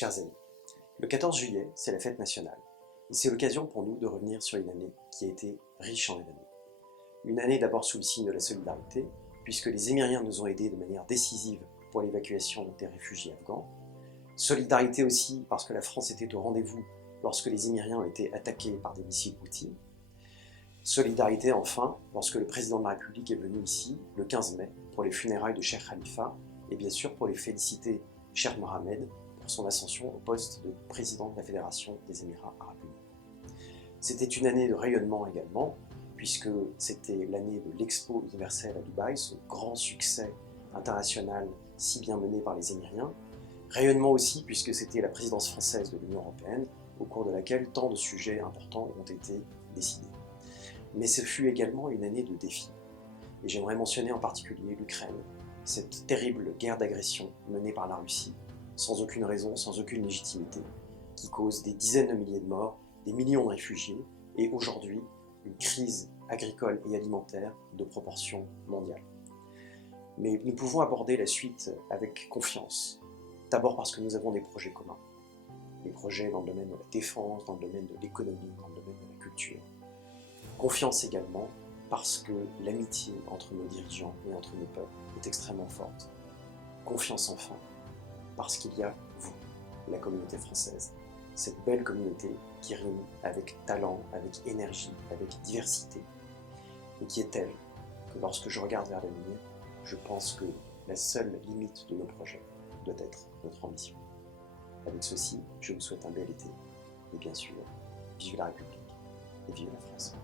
Chers amis, le 14 juillet, c'est la fête nationale. Et c'est l'occasion pour nous de revenir sur une année qui a été riche en événements. Une année d'abord sous le signe de la solidarité, puisque les Émiriens nous ont aidés de manière décisive pour l'évacuation des réfugiés afghans. Solidarité aussi parce que la France était au rendez-vous lorsque les Émiriens ont été attaqués par des missiles Houthis. Solidarité enfin lorsque le président de la République est venu ici le 15 mai pour les funérailles de Cheikh Khalifa et bien sûr pour les féliciter Cheikh Mohammed pour son ascension au poste de président de la Fédération des Émirats Arabes Unis. C'était une année de rayonnement également, puisque c'était l'année de l'Expo universelle à Dubaï, ce grand succès international si bien mené par les Émiriens. Rayonnement aussi puisque c'était la présidence française de l'Union européenne, au cours de laquelle tant de sujets importants ont été décidés. Mais ce fut également une année de défis. Et j'aimerais mentionner en particulier l'Ukraine, cette terrible guerre d'agression menée par la Russie, sans aucune raison, sans aucune légitimité, qui cause des dizaines de milliers de morts, des millions de réfugiés, et aujourd'hui, une crise agricole et alimentaire de proportions mondiales. Mais nous pouvons aborder la suite avec confiance. D'abord parce que nous avons des projets communs. Des projets dans le domaine de la défense, dans le domaine de l'économie, dans le domaine de la culture. Confiance également parce que l'amitié entre nos dirigeants et entre nos peuples est extrêmement forte. Confiance enfin parce qu'il y a vous, la communauté française. Cette belle communauté qui rime avec talent, avec énergie, avec diversité, et qui est telle que lorsque je regarde vers l'avenir, je pense que la seule limite de nos projets doit être notre ambition. Avec ceci, je vous souhaite un bel été, et bien sûr, vive la République et vive la France.